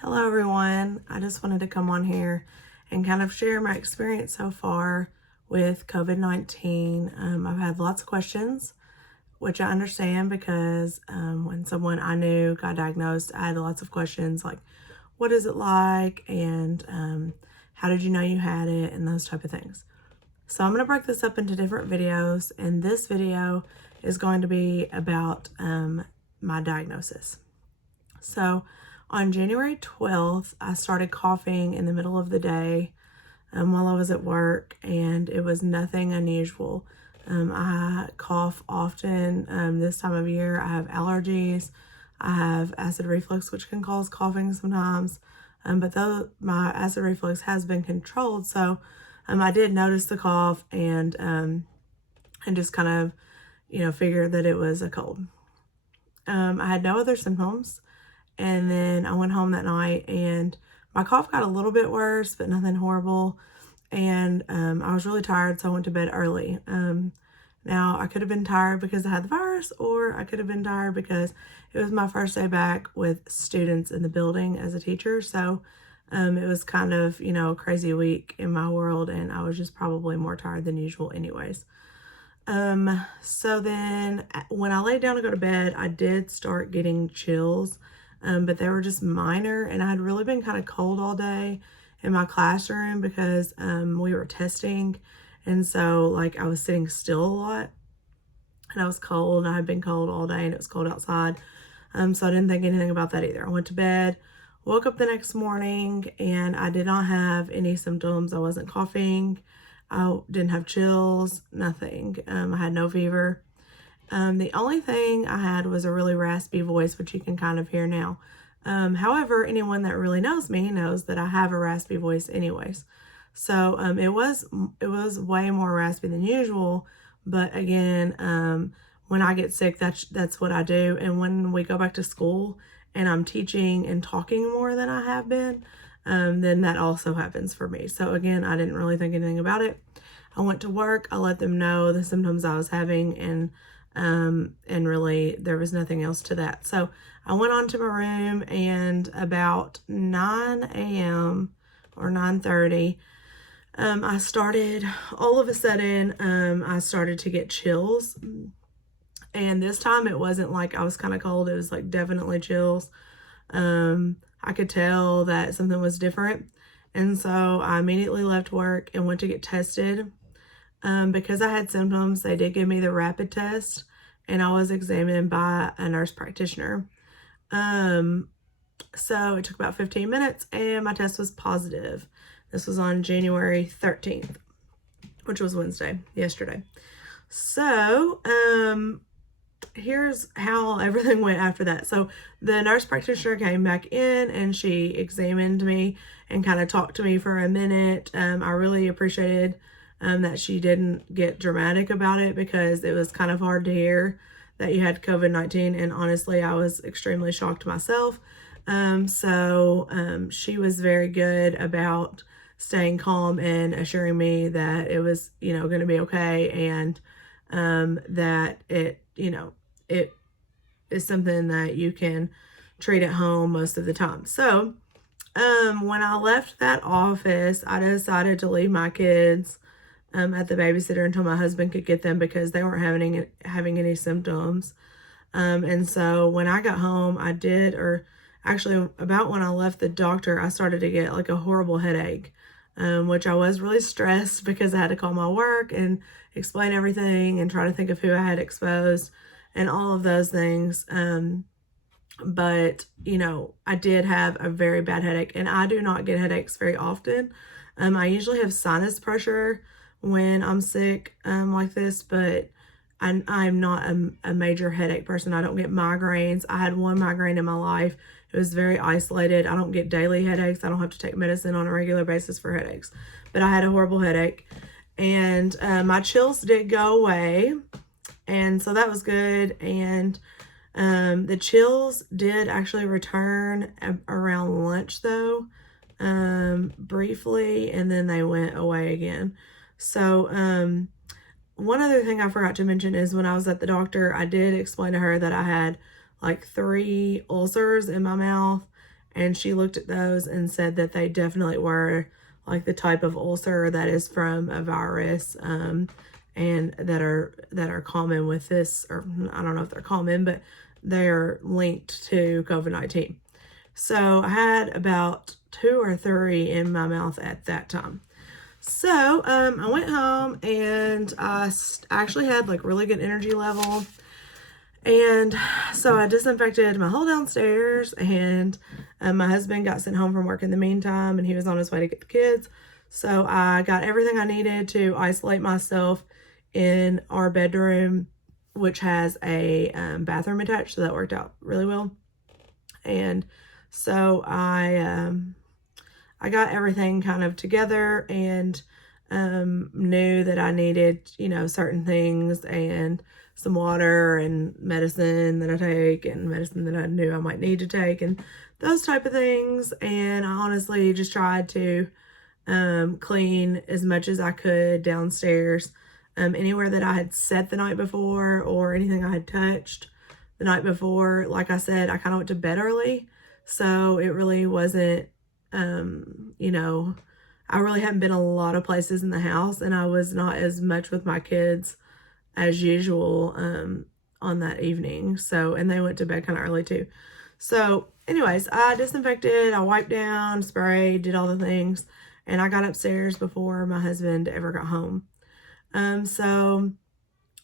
Hello everyone. I just wanted to come on here and kind of share my experience so far with COVID-19. I've had lots of questions, which I understand because when someone I knew got diagnosed, I had lots of questions like, what is it like? And how did you know you had it? And those type of things. So I'm going to break this up into different videos, and this video is going to be about my diagnosis. So on January 12th, I started coughing in the middle of the day while I was at work, and it was nothing unusual. I cough often this time of year. I have allergies. I have acid reflux, which can cause coughing sometimes. But though my acid reflux has been controlled, so I did notice the cough and just kind of, figured that it was a cold. I had no other symptoms. And then I went home that night and my cough got a little bit worse, but nothing horrible. And I was really tired, so I went to bed early. Now, I could have been tired because I had the virus, or I could have been tired because it was my first day back with students in the building as a teacher. So it was kind of, a crazy week in my world, and I was just probably more tired than usual anyways. So then when I laid down to go to bed, I did start getting chills, but they were just minor, and I had really been kind of cold all day in my classroom because we were testing, and so like I was sitting still a lot, and I was cold, and I had been cold all day, and it was cold outside, so I didn't think anything about that either. I went to bed, woke up the next morning, and I did not have any symptoms. I wasn't coughing. I didn't have chills, nothing. I had no fever. The only thing I had was a really raspy voice, which you can kind of hear now. However, anyone that really knows me knows that I have a raspy voice anyways. So it was way more raspy than usual. But again, when I get sick, that's what I do. And when we go back to school and I'm teaching and talking more than I have been, then that also happens for me. So again, I didn't really think anything about it. I went to work. I let them know the symptoms I was having, and really there was nothing else to that. So I went on to my room, and about 9 a.m. or 9:30, I started, all of a sudden, I started to get chills. And this time it wasn't like I was kind of cold. It was like definitely chills. I could tell that something was different. And so I immediately left work and went to get tested. Because I had symptoms, they did give me the rapid test, and I was examined by a nurse practitioner. So it took about 15 minutes, and my test was positive. This was on January 13th, which was Wednesday, yesterday. So, here's how everything went after that. So the nurse practitioner came back in, and she examined me and kind of talked to me for a minute. I really appreciated that she didn't get dramatic about it, because it was kind of hard to hear that you had COVID-19, and honestly, I was extremely shocked myself. So she was very good about staying calm and assuring me that it was, going to be okay, and that it is something that you can treat at home most of the time. So when I left that office, I decided to leave my kids at the babysitter until my husband could get them, because they weren't having any symptoms. And so when I got home, actually about when I left the doctor, I started to get like a horrible headache, which I was really stressed because I had to call my work and explain everything and try to think of who I had exposed and all of those things. But I did have a very bad headache, and I do not get headaches very often. I usually have sinus pressure when I'm sick like this, but I'm not a major headache person. I don't get migraines. I had one migraine in my life. It was very isolated. I don't get daily headaches. I don't have to take medicine on a regular basis for headaches. But I had a horrible headache. And my chills did go away. And so that was good. And the chills did actually return around lunch, though, briefly. And then they went away again. So one other thing I forgot to mention is when I was at the doctor, I did explain to her that I had like 3 ulcers in my mouth, and she looked at those and said that they definitely were like the type of ulcer that is from a virus, and that are common with this, or I don't know if they're common, but they're linked to COVID-19. So I had about 2 or 3 in my mouth at that time. So I went home and I actually had like really good energy level. And so I disinfected my whole downstairs, and my husband got sent home from work in the meantime, and he was on his way to get the kids. So I got everything I needed to isolate myself in our bedroom, which has a bathroom attached, so that worked out really well. And so I got everything kind of together, and knew that I needed, certain things, and some water and medicine that I take and medicine that I knew I might need to take and those type of things. And I honestly just tried to clean as much as I could downstairs. Anywhere that I had set the night before or anything I had touched the night before. Like I said, I kind of went to bed early, so it really wasn't, I really hadn't been a lot of places in the house, and I was not as much with my kids as usual on that evening. So, and they went to bed kind of early too. So anyways, I disinfected, I wiped down, sprayed, did all the things, and I got upstairs before my husband ever got home. So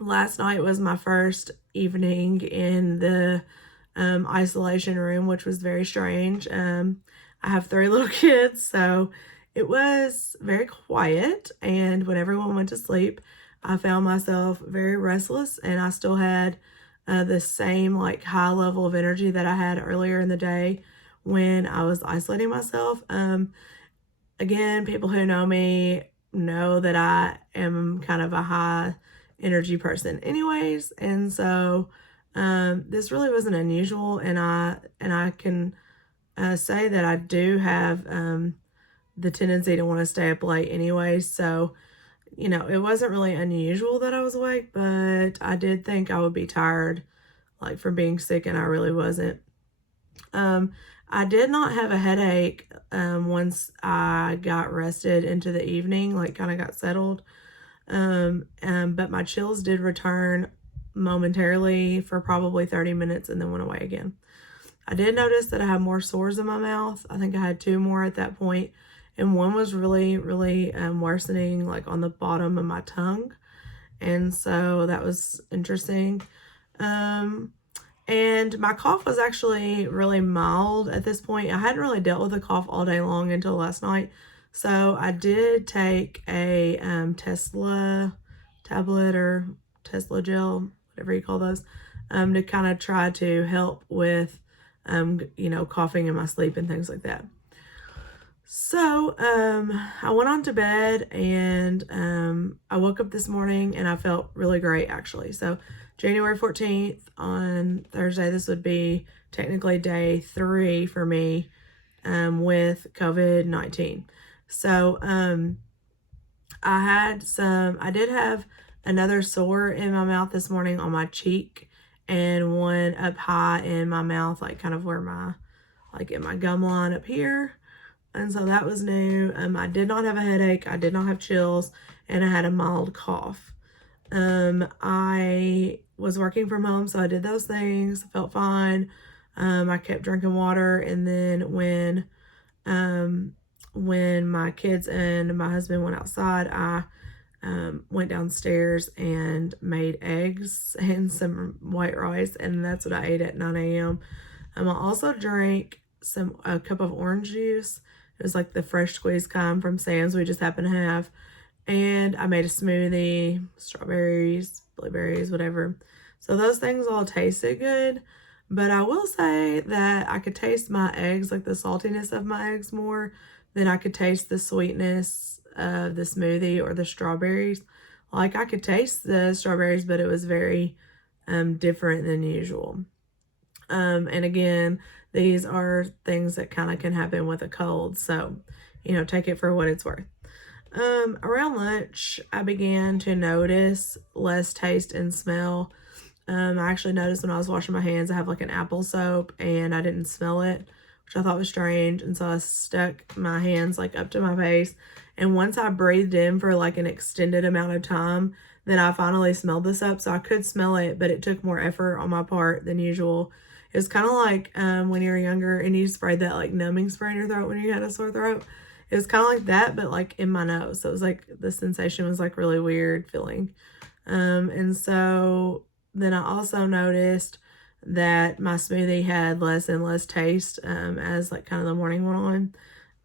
last night was my first evening in the isolation room, which was very strange. I have 3 little kids, so it was very quiet, and when everyone went to sleep, I found myself very restless, and I still had the same like high level of energy that I had earlier in the day when I was isolating myself. Again, people who know me know that I am kind of a high energy person anyways, and so this really wasn't unusual, and I can say that I do have the tendency to want to stay up late anyway. So, it wasn't really unusual that I was awake, but I did think I would be tired, like from being sick, and I really wasn't. I did not have a headache once I got rested into the evening, like kind of got settled. But my chills did return momentarily for probably 30 minutes and then went away again. I did notice that I had more sores in my mouth. I think I had 2 more at that point, and one was really, really worsening, like on the bottom of my tongue. And so that was interesting. And my cough was actually really mild at this point. I hadn't really dealt with a cough all day long until last night. So I did take a Tesla tablet or Tesla gel, whatever you call those, to kind of try to help with, coughing in my sleep and things like that. So I went on to bed, and I woke up this morning and I felt really great actually. So January 14th on Thursday, this would be technically day 3 for me with COVID-19. So I did have another sore in my mouth this morning on my cheek, and one up high in my mouth, like kind of where in my gum line up here. And so that was new. I did not have a headache. I did not have chills, and I had a mild cough. I was working from home, so I did those things. I felt fine. I kept drinking water, and then when my kids and my husband went outside, I went downstairs and made eggs and some white rice, and that's what I ate at 9 a.m. I also drank a cup of orange juice. It was like the fresh squeezed kind from Sam's we just happened to have. And I made a smoothie, strawberries, blueberries, whatever. So those things all tasted good. But I will say that I could taste my eggs, like the saltiness of my eggs more than I could taste the sweetness of the smoothie or the strawberries. Like I could taste the strawberries, but it was very different than usual. And again, these are things that kind of can happen with a cold. So, take it for what it's worth. Around lunch, I began to notice less taste and smell. I actually noticed when I was washing my hands, I have like an apple soap, and I didn't smell it, which I thought was strange. And so I stuck my hands like up to my face. And once I breathed in for like an extended amount of time, then I finally smelled this up. So I could smell it, but it took more effort on my part than usual. It was kind of like when you were younger and you sprayed that like numbing spray in your throat when you had a sore throat. It was kind of like that, but like in my nose. So it was like the sensation was like really weird feeling. And so then I also noticed that my smoothie had less and less taste as like kind of the morning went on.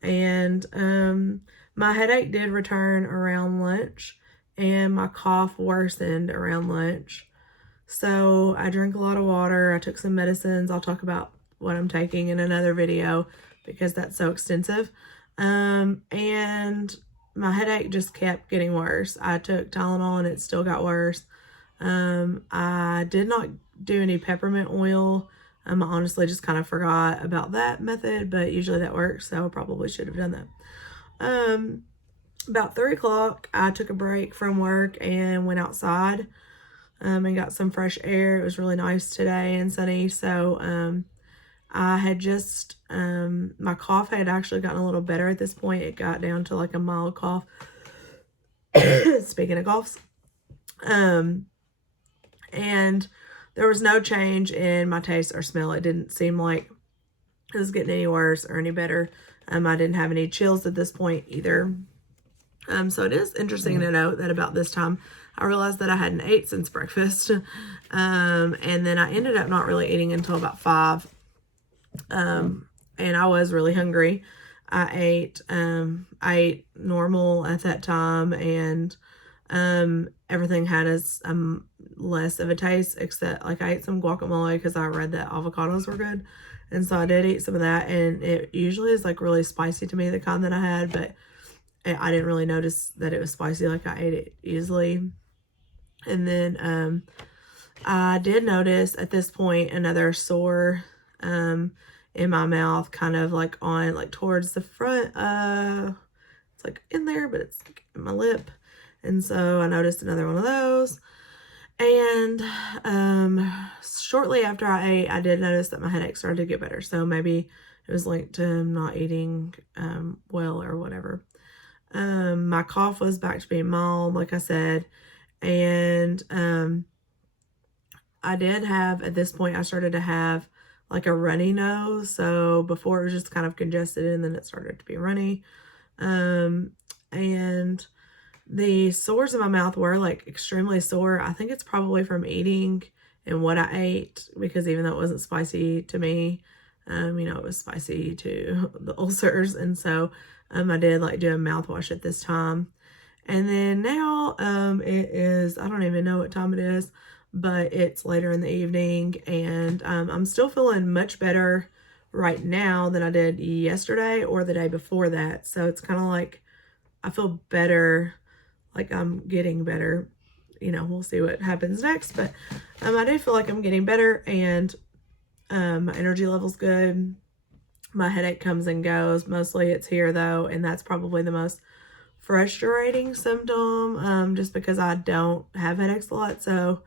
And my headache did return around lunch, and my cough worsened around lunch. So I drank a lot of water. I took some medicines. I'll talk about what I'm taking in another video because that's so extensive. And my headache just kept getting worse. I took Tylenol and it still got worse. I did not do any peppermint oil. I honestly just kind of forgot about that method, but usually that works, so I probably should have done that. About 3 o'clock, I took a break from work and went outside and got some fresh air. It was really nice today and sunny, so I had just, my cough had actually gotten a little better at this point. It got down to like a mild cough. Speaking of coughs. And there was no change in my taste or smell. It didn't seem like it was getting any worse or any better. I didn't have any chills at this point either. So it is interesting to note that about this time, I realized that I hadn't ate since breakfast. And then I ended up not really eating until about 5. And I was really hungry. I ate normal at that time, and everything had less of a taste, except like I ate some guacamole because I read that avocados were good, and so I did eat some of that, and it usually is like really spicy to me, the kind that I had, but I didn't really notice that it was spicy. Like I ate it easily. And then I did notice at this point another sore in my mouth, kind of like on like towards the front. It's like in there, but it's like in my lip. And so I noticed another one of those. And shortly after I ate, I did notice that my headache started to get better. So maybe it was linked to not eating well or whatever. My cough was back to being mild, like I said. And I did have, at this point, I started to have like a runny nose. So before it was just kind of congested, and then it started to be runny. And the sores in my mouth were like extremely sore. I think it's probably from eating and what I ate, because even though it wasn't spicy to me, it was spicy to the ulcers. And so I did like do a mouthwash at this time. And then now it is, I don't even know what time it is, but it's later in the evening, and I'm still feeling much better right now than I did yesterday or the day before that. So it's kind of like I feel better, like I'm getting better. We'll see what happens next, but I do feel like I'm getting better, and my energy level's good. My headache comes and goes. Mostly it's here though, and that's probably the most frustrating symptom, just because I don't have headaches a lot, so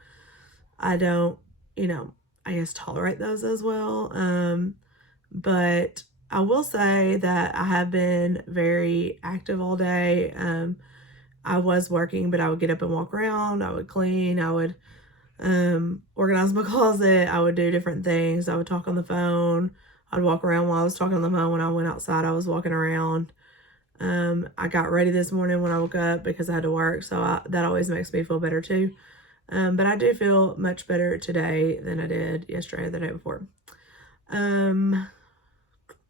I don't, I guess tolerate those as well. But I will say that I have been very active all day. I was working, but I would get up and walk around. I would clean. I would organize my closet. I would do different things. I would talk on the phone. I'd walk around while I was talking on the phone. When I went outside, I was walking around. I got ready this morning when I woke up because I had to work, so that always makes me feel better too. But I do feel much better today than I did yesterday or the day before.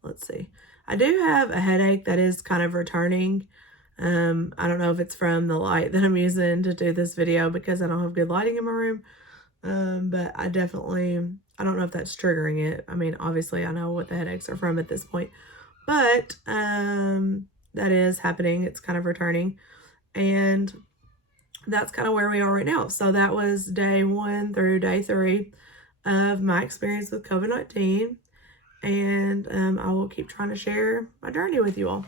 Let's see. I do have a headache that is kind of returning. I don't know if it's from the light that I'm using to do this video because I don't have good lighting in my room. But I don't know if that's triggering it. I mean, obviously I know what the headaches are from at this point, but that is happening. It's kind of returning, and that's kind of where we are right now. So that was day 1 through day 3 of my experience with COVID-19, and I will keep trying to share my journey with you all.